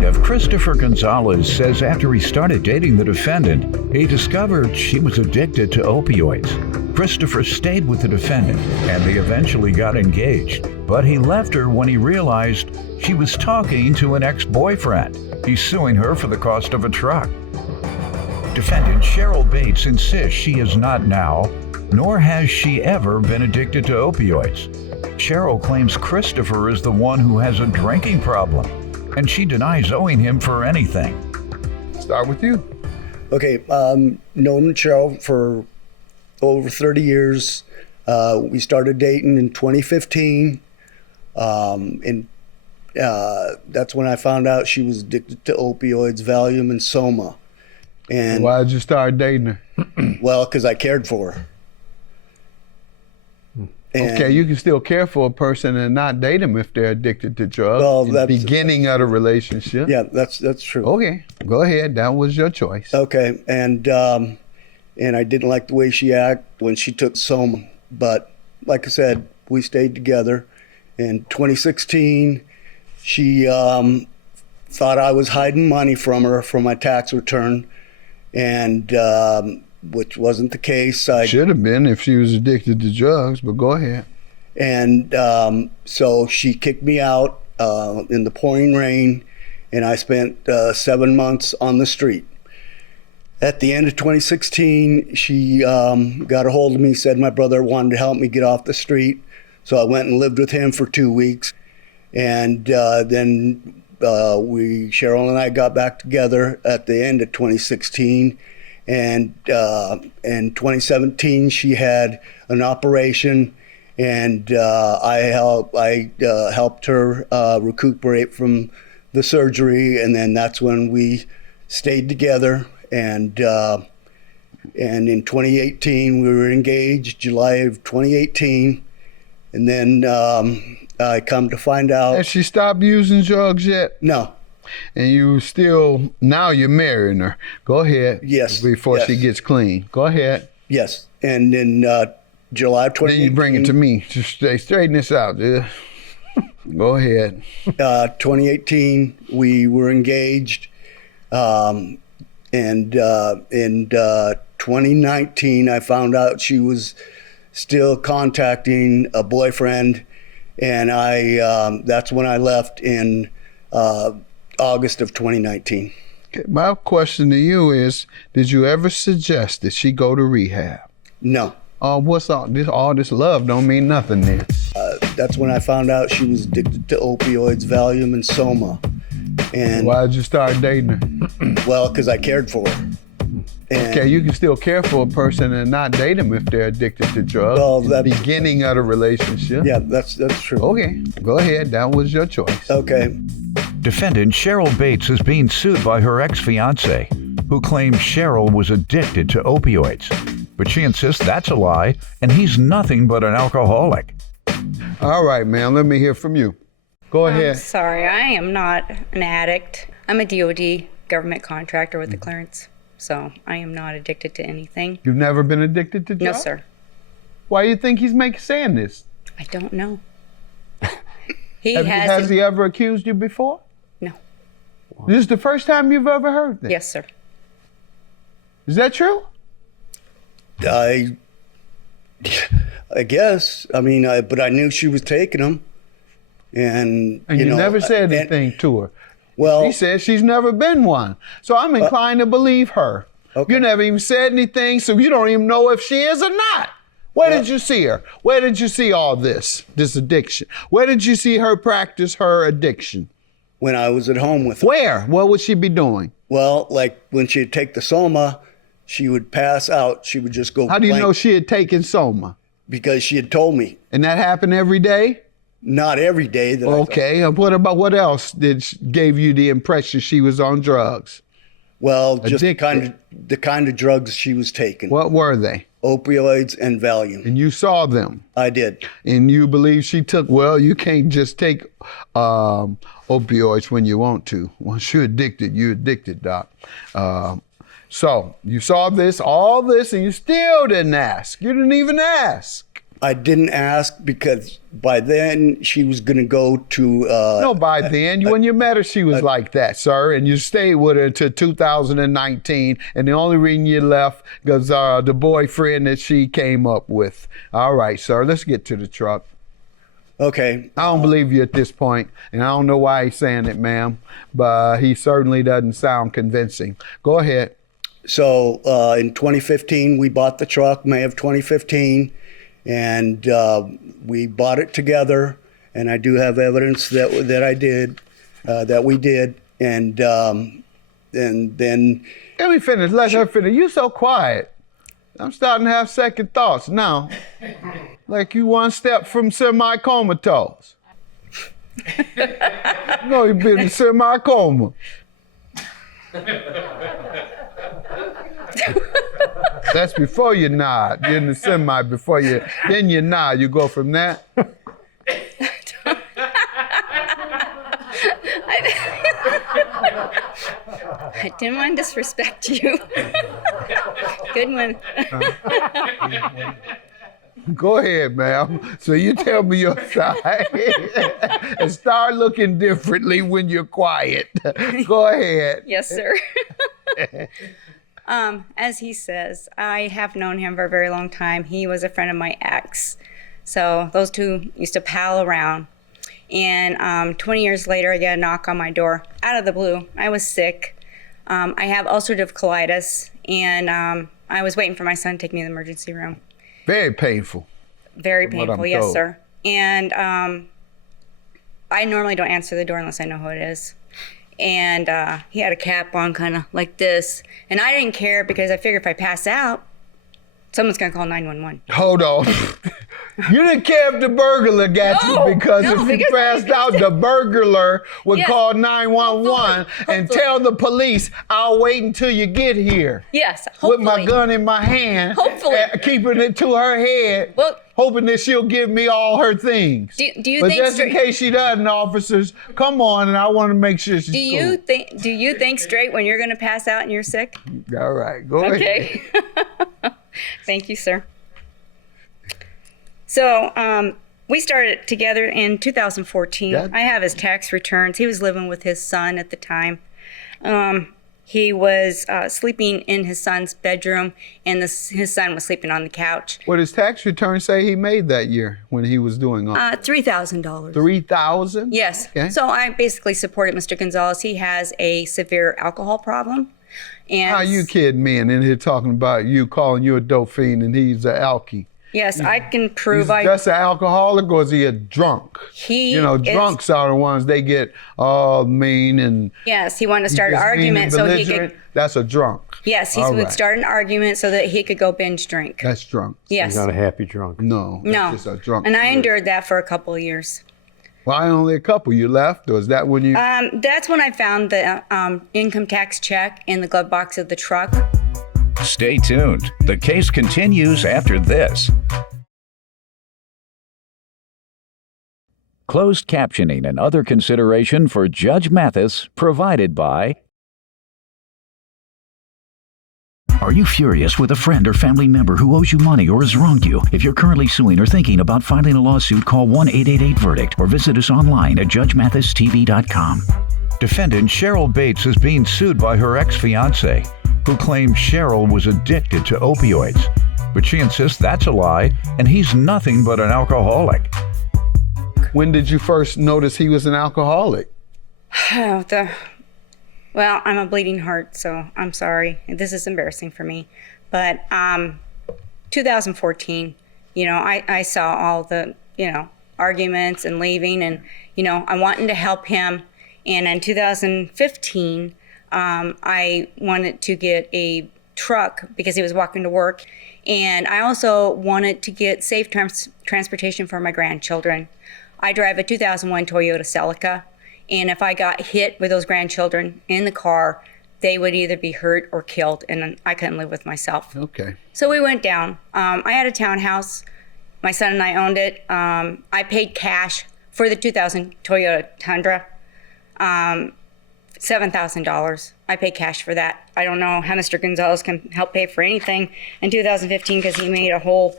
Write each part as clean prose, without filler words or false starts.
plaintiff, Christopher Gonzalez, says after he started dating the defendant, he discovered she was addicted to opioids. Christopher stayed with the defendant, and they eventually got engaged. But he left her when he realized she was talking to an ex-boyfriend. He's suing her for the cost of a truck. Defendant Cheryl Bates insists she is not now, nor has she ever been addicted to opioids. Cheryl claims Christopher is the one who has a drinking problem, and she denies owing him for anything. Start with you. Okay, known Cheryl for over 30 years. We started dating in 2015. That's when I found out she was addicted to opioids, Valium, and Soma. And why did you start dating her? well, because I cared for her. And okay, you can still care for a person and not date them if they're addicted to drugs. Well, in that's the beginning of the relationship. Yeah, that's true. Okay, go ahead. That was your choice. Okay, and I didn't like the way she acted when she took Soma. But like I said, we stayed together. In 2016, she thought I was hiding money from her from my tax return, and which wasn't the case. Should have been if she was addicted to drugs, but go ahead. And so she kicked me out in the pouring rain, and I spent 7 months on the street. At the end of 2016, she got a hold of me, said my brother wanted to help me get off the street. So I went and lived with him for 2 weeks. And then Cheryl and I got back together at the end of 2016. And in 2017, she had an operation, and I helped her recuperate from the surgery. And then that's when we stayed together. And in 2018, we were engaged, July of 2018. And then I come to find out. Has she stopped using drugs yet? No. And you still, now you're marrying her. Go ahead. Yes. Before she gets clean. Go ahead. Yes. And in July of 2018. Then you bring it to me. Just straighten this out, dude. Go ahead. 2018, we were engaged. And in 2019, I found out she was still contacting a boyfriend, and that's when I left in August of 2019. Okay, my question to you is, did you ever suggest that she go to rehab? No. What's all this love don't mean nothing then? That's when I found out she was addicted to opioids, Valium, and Soma. And why did you start dating her? Well, because I cared for her. And okay, you can still care for a person and not date them if they're addicted to drugs. Well, that's the beginning of the relationship. Yeah, that's true. Okay, go ahead. That was your choice. Okay. Defendant Cheryl Bates is being sued by her ex-fiancé, who claims Cheryl was addicted to opioids. But she insists that's a lie, and he's nothing but an alcoholic. All right, ma'am, let me hear from you. Go ahead. I'm sorry, I am not an addict. I'm a DOD government contractor with the clearance, so I am not addicted to anything. You've never been addicted to drugs? No, sir. Why do you think he's saying this? I don't know. Has he ever accused you before? No. This is the first time you've ever heard this? Yes, sir. Is that true? I guess. I mean, but I knew she was taking them. And you know, never said anything to her. Well, she said she's never been one. So I'm inclined to believe her. Okay. You never even said anything, so you don't even know if she is or not. Where did you see her? Where did you see all this addiction? Where did you see her practice her addiction? When I was at home with her. Where? What would she be doing? Well, like when she'd take the Soma, she would pass out. She would just go How do you blank. know she had taken Soma? Because she had told me. And that happened every day? Not every day. Okay, and what else gave you the impression she was on drugs? Well, just the kind of drugs she was taking. What were they? Opioids and Valium. And you saw them? I did. And you believe she took, well, you can't just take opioids when you want to. Once you're addicted, Doc. So you saw all this, and you still didn't ask. You didn't even ask. I didn't ask because by then she was going to go to. No, by then, when you met her, she was like that, sir, and you stayed with her until 2019, and the only reason you left was the boyfriend that she came up with. All right, sir, let's get to the truck. Okay. I don't believe you at this point, and I don't know why he's saying it, ma'am, but he certainly doesn't sound convincing. Go ahead. So in 2015, we bought the truck, May of 2015. And we bought it together, and I do have evidence that we did, and then. Let me finish. Let her finish. You so quiet. I'm starting to have second thoughts now, like you one step from semi-comatose. No, you've been in semi-coma. That's before you nod. You're in the semi before you, then you nod. You go from that. I didn't want to disrespect you. Good one. Go ahead, ma'am. So you tell me your side and start looking differently when you're quiet. Go ahead. Yes, sir. As he says, I have known him for a very long time. He was a friend of my ex. So those two used to pal around. And 20 years later, I get a knock on my door out of the blue. I was sick. I have ulcerative colitis, and I was waiting for my son to take me to the emergency room. Very painful. Very painful, yes, sir. And I normally don't answer the door unless I know who it is. And he had a cap on kind of like this. And I didn't care because I figured if I pass out, someone's going to call 911. Hold on. You didn't care if the burglar got you because if you passed out, the burglar would call 911 and tell the police, I'll wait until you get here. Yes, hopefully. With my gun in my hand, hopefully. Keeping it to her head, hoping that she'll give me all her things. Do you but think just in case she doesn't, officers, come on, and I want to make sure she's cool. Do you think straight when you're going to pass out and you're sick? All right, go ahead. Okay. Thank you, sir. So we started together in 2014. I have his tax returns. He was living with his son at the time. He was sleeping in his son's bedroom, and his son was sleeping on the couch. What does tax return say he made that year when he was doing all $3,000. $3,000? Yes. Okay. So I basically supported Mr. Gonzalez. He has a severe alcohol problem. And how you kidding me and in here talking about you calling you a dope fiend and he's an alkie? Yes, I can prove He's just an alcoholic, or is he a drunk? Drunks are the ones, they get all mean and... Yes, he wanted to start an argument so he could... That's a drunk. Yes, he would start an argument so that he could go binge drink. That's drunk. Yes. He's not a happy drunk. No. No. Just a drunk. And I endured that for a couple of years. Why only a couple? You left, or is that when you... That's when I found the income tax check in the glove box of the truck. Stay tuned. The case continues after this. Closed captioning and other consideration for Judge Mathis provided by... Are you furious with a friend or family member who owes you money or has wronged you? If you're currently suing or thinking about filing a lawsuit, call 1-888-VERDICT or visit us online at judgemathisTV.com. Defendant Cheryl Bates is being sued by her ex-fiancé, who claims Cheryl was addicted to opioids. But she insists that's a lie, and he's nothing but an alcoholic. When did you first notice he was an alcoholic? Well, I'm a bleeding heart, so I'm sorry. This is embarrassing for me. But 2014, I saw all the, arguments and leaving and, I wanted to help him. And in 2015, I wanted to get a truck because he was walking to work. And I also wanted to get safe transportation for my grandchildren. I drive a 2001 Toyota Celica. And if I got hit with those grandchildren in the car, they would either be hurt or killed, and I couldn't live with myself. Okay. So we went down. I had a townhouse. My son and I owned it. I paid cash for the 2000 Toyota Tundra, $7,000. I paid cash for that. I don't know how Mr. Gonzalez can help pay for anything in 2015 because he made a whole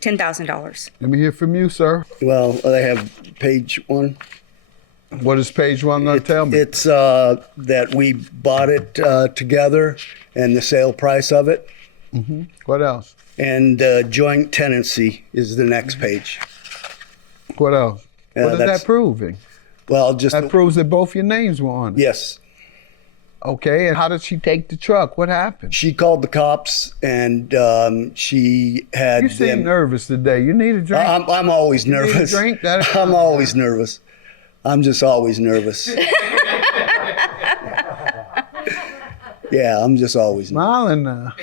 $10,000. Let me hear from you, sir. Well, I have page 1. What is page 1 going to tell me? It's that we bought it together and the sale price of it. What else? And joint tenancy is the next page. What else? What is that's- that proving? Well, just That proves that both your names were on it. yes. Okay, and how did she take the truck? What happened? She called the cops, and she had You seem them. nervous today. You need a drink. I'm always need a nervous. drink? That- I'm always nervous. I'm just always nervous. Yeah, I'm just always nervous. Smiling now.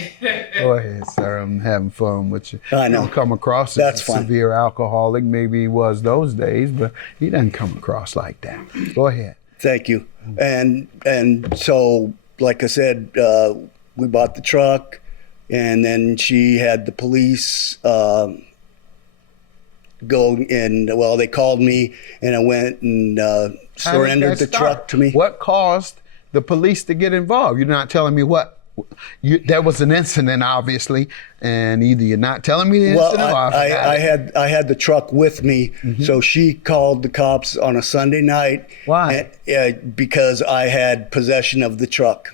Go ahead, sir. I'm having fun with you. I know. You don't come across as That's a fine. severe alcoholic. Maybe he was those days, but he doesn't come across like that. Go ahead. Thank you. And so, like I said, we bought the truck, and then she had the police go and, well, they called me, and I went and How did surrendered the that start? truck to me. What caused the police to get involved? You're not telling me what. There was an incident, obviously, and either you're not telling me the Well, incident or I forgot it. I had the truck with me, so she called the cops on a Sunday night. Why? Because I had possession of the truck.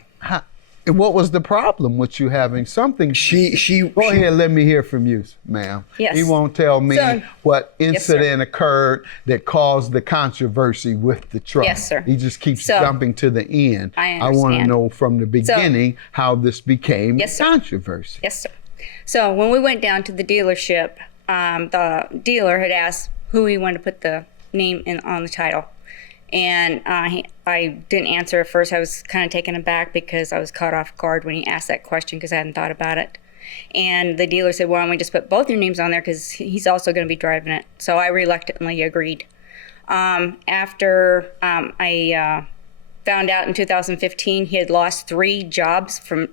And what was the problem with you having something? Go ahead, let me hear from you, ma'am. Yes. He won't tell me So- what Yes, sir. incident occurred that caused the controversy with the truck. Yes, sir. He just keeps So- jumping to the end. I want to understand. know from the beginning how this became Yes, sir. controversy. Yes, sir. So when we went down to the dealership, the dealer had asked who he wanted to put the name in on the title. And I didn't answer at first. I was kind of taken aback because I was caught off guard when he asked that question because I hadn't thought about it. And the dealer said, "Why don't we just put both your names on there because he's also going to be driving it." So I reluctantly agreed. After I found out in 2015 he had lost 3 jobs for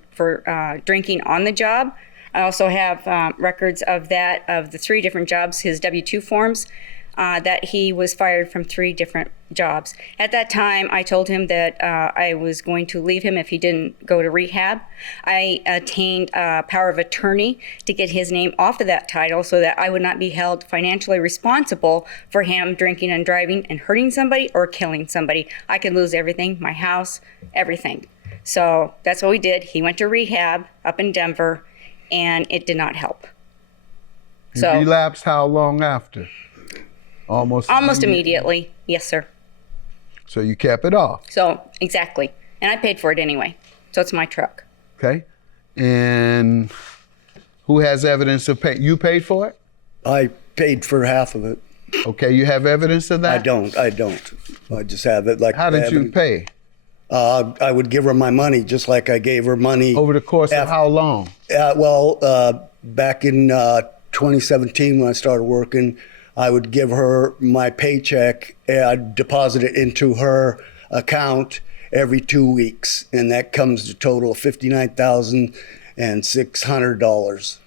drinking on the job. I also have records of the 3 different jobs, his W-2 forms, that he was fired from 3 different jobs. At that time, I told him that I was going to leave him if he didn't go to rehab. I obtained a power of attorney to get his name off of that title so that I would not be held financially responsible for him drinking and driving and hurting somebody or killing somebody. I could lose everything, my house, everything. So that's what we did. He went to rehab up in Denver, and it did not help. He So relapsed how long after? Almost immediately. Yes, sir. So you kept it off, So exactly. And I paid for it anyway. So it's my truck. okay? And who has evidence of pay? You paid for it? I paid for half of it. Okay, you have evidence of that? I don't. I just have it like. How did you pay? I would give her my money just like I gave her money. Over the course of how long? Back in 2017 when I started working, I would give her my paycheck. I'd deposit it into her account every 2 weeks, and that comes to a total of $59,600.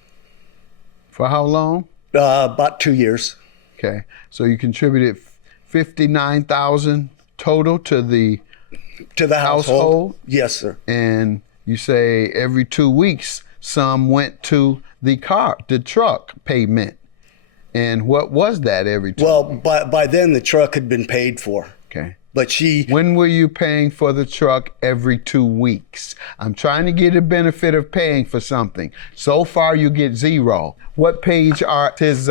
For how long? About 2 years. Okay, so you contributed $59,000 total to the To the household? household? Yes, sir. And you say every 2 weeks some went to the truck payment. And what was that every 2 Well, by then the truck had been paid for. Okay. But she, When were you paying for the truck every 2 weeks? I'm trying to get a benefit of paying for something. So far you get 0. What page are his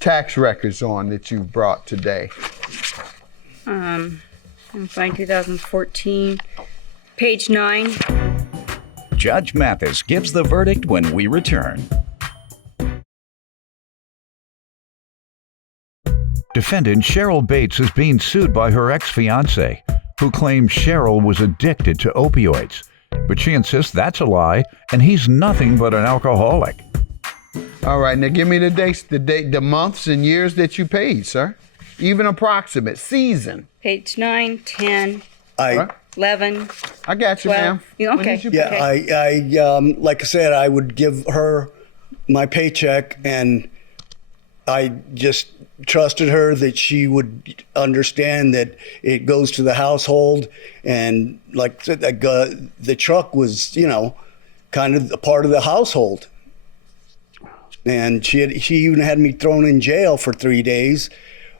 tax records on that you brought today? I'm fine, 2014. Page 9. Judge Mathis gives the verdict when we return. Defendant Cheryl Bates is being sued by her ex-fiancé, who claims Cheryl was addicted to opioids. But she insists that's a lie, and he's nothing but an alcoholic. All right, now give me the dates, the months and years that you paid, sir. Even approximate, season. Page 9, 10, Right? 11. I got you, 12. ma'am. You- When okay. did you yeah, pay? I like I said, I would give her my paycheck, and I just trusted her that she would understand that it goes to the household. And like I said, the truck was, kind of a part of the household. And she even had me thrown in jail for 3 days,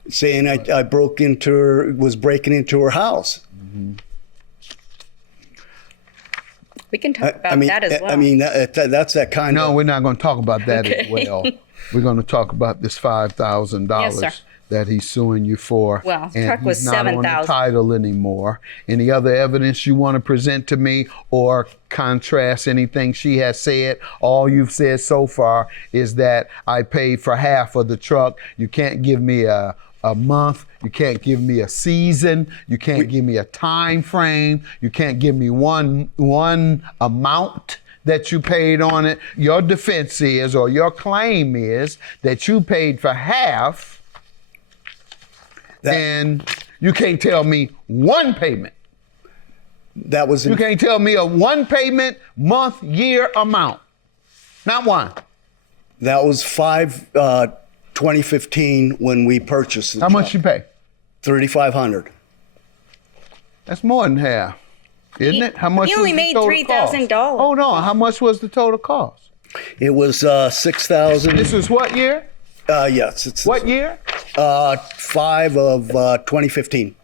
saying I was breaking into her house. We can talk about that as well. I mean, that's that kind of. No, we're not going to talk about that as well. We're going to talk about this $5,000 Yes, sir. that he's suing you for. Well, and truck was he's not on the $7,000. title anymore. Any other evidence you want to present to me or contrast anything she has said? All you've said so far is that I paid for half of the truck. You can't give me a month. You can't give me a season. You can't give me a time frame. You can't give me one amount that you paid on it. Your defense is, or your claim is, that you paid for half, and you can't tell me one payment. That was. You can't tell me a one payment, month, year amount. Not one. That was 2015 when we purchased the How truck. much you pay? $3,500. That's more than half, isn't it? How much? He only was the made total $3,000. cost? Hold on. How much was the total cost? It was $6,000. This is what year? Yes, it's What year? 5 of 2015.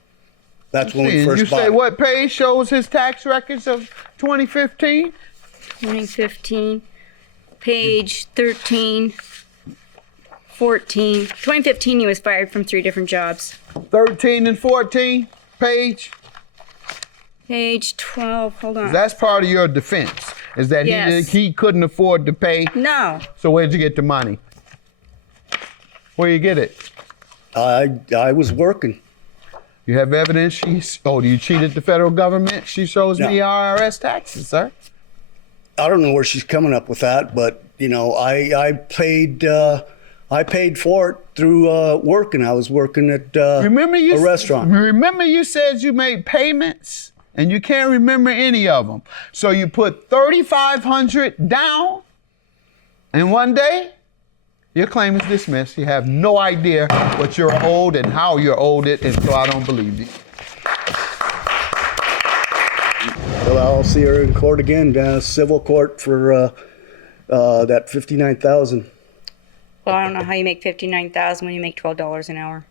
That's when we And first you bought say it. what page shows his tax records of 2015? 2015, page 13, 14. 2015, he was fired from 3 different jobs. 13 and 14 page? Page 12, hold on. That's part of your defense, is that Yes. he couldn't afford to pay. No, So where'd you get the money? Where you get it? I was working. You have evidence you cheated the federal government? She shows No. me IRS taxes, sir. I don't know where she's coming up with that, but you know, I paid for it through working. I was working at Remember a restaurant. Remember you said you made payments and you can't remember any of them. So you put $3,500 down, and one day your claim is dismissed. You have no idea what you're owed and how you're owed it, and so I don't believe you. Well, I'll see her in court again, civil court for that $59,000. well, I don't know how you make $59,000 when you make $12 an hour.